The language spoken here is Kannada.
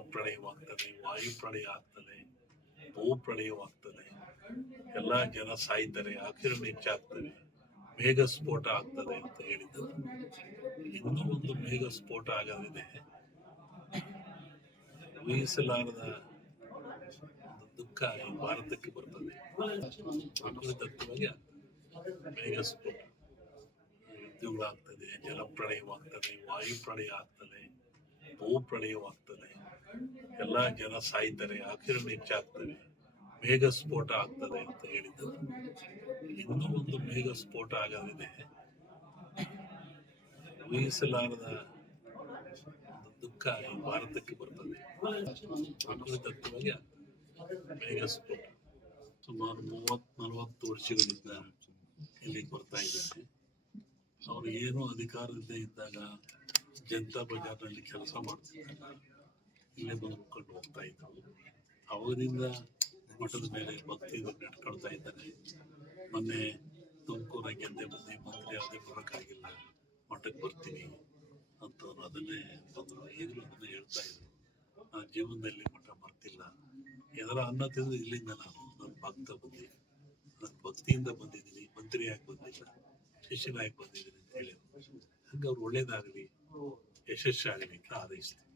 ಪ್ರಳಯವಾಗ್ತದೆ ವಾಯು ಪ್ರಳಯ ಆಗ್ತದೆ ಭೂಪ್ರಳಯವಾಗ್ತದೆ. ಎಲ್ಲ ಜನ ಸಾಯ್ತಾರೆ ಆಕ್ಸಿಡೆಂಟ್ ಹೆಚ್ಚಾಗ್ತದೆ ಮೇಘ ಸ್ಫೋಟ ಆಗ್ತದೆ ಅಂತ ಹೇಳಿದ್ದರು ಇನ್ನೂ ಒಂದು ಮೇಘ ಸ್ಫೋಟ ಆಗೋದಿದೆ ಊಹಿಸಲಾರದ ದುಃಖ ಈ ಭಾರತಕ್ಕೆ ಬರ್ತದೆ. ಮೇಘ ಸ್ಫೋಟ ಯುದ್ಧಗಳಾಗ್ತದೆ, ಜಲಪ್ರಳಯವಾಗ್ತದೆ ವಾಯು ಪ್ರಳಯ ಆಗ್ತದೆ ಭೂ ಪ್ರಳಯವಾಗ್ತದೆ ಎಲ್ಲ ಜನ ಸಾಯ್ತಾರೆ, ಆಕ್ಸಿಡೆಂಟ್ ಹೆಚ್ಚಾಗ್ತವೆ ಮೇಘ ಸ್ಫೋಟ ಆಗ್ತದೆ ಅಂತ ಹೇಳಿದ್ದು ಇನ್ನೂ ಒಂದು ಮೇಘ ಸ್ಫೋಟ ಆಗದಿದೆ. ಊಹಿಸಲಾರದ ದುಃಖ ಈ ಭಾರತಕ್ಕೆ ಬರ್ತದೆ. ಬೇಗ ಮೇಘ ಸ್ಫೋಟ. ಸುಮಾರು ಮೂವತ್ ನಲವತ್ತು ವರ್ಷಗಳಿಂದ ಇಲ್ಲಿಗೆ ಬರ್ತಾ ಇದ್ದಾರೆ. ಅವರು ಏನು ಅಧಿಕಾರದಿಂದ ಇದ್ದಾಗ ಜನತಾ ಬಜಾರ್ನಲ್ಲಿ ಕೆಲಸ ಮಾಡ್ತಿದ್ದಾಗ ಇಲ್ಲೇ ಬಂದ್ಕೊಂಡು ಹೋಗ್ತಾ ಇದ್ರು ಅವರಿಂದ ಮಠದ ಮೇಲೆ ಭಕ್ತಿಯಿಂದ ನಡ್ಕೊಳ್ತಾ ಇದ್ದಾರೆ ಮೊನ್ನೆ ತುಮಕೂರ ಗೆದ್ದೆ ಬಂದು. ಮಂತ್ರಿ ಅದೇ ಬರೋಕ್ಕಾಗಿಲ್ಲ. ಮಠಕ್ಕೆ ಬರ್ತೀನಿ ಅಂತ ಅವ್ರು ಅದನ್ನೇ ಬಂದರು. ಈಗಲೂ ಅದನ್ನೇ ಹೇಳ್ತಾ ಇದ್ರು. ಆ ಜೀವನದಲ್ಲಿ ಮಠ ಬರ್ತಿಲ್ಲ. ಎದರ ಅನ್ನ ತಿಂದು ಇಲ್ಲಿಂದ ನಾನು ನನ್ನ ಭಕ್ತ ಬಂದಿ. ನನ್ನ ಭಕ್ತಿಯಿಂದ ಬಂದಿದ್ದೀನಿ. ಮಂತ್ರಿಯಾಗಿ ಬಂದಿಲ್ಲ. ಶಿಷ್ಯನಾಗಿ ಬಂದಿದ್ದೀನಿ ಅಂತ ಹೇಳಿದ್ರು. ಹಂಗೆ ಅವ್ರು ಒಳ್ಳೇದಾಗಲಿ, ಯಶಸ್ಸಾಗಲಿ ಅಂತ ಹಾರೈಸ್ತೀನಿ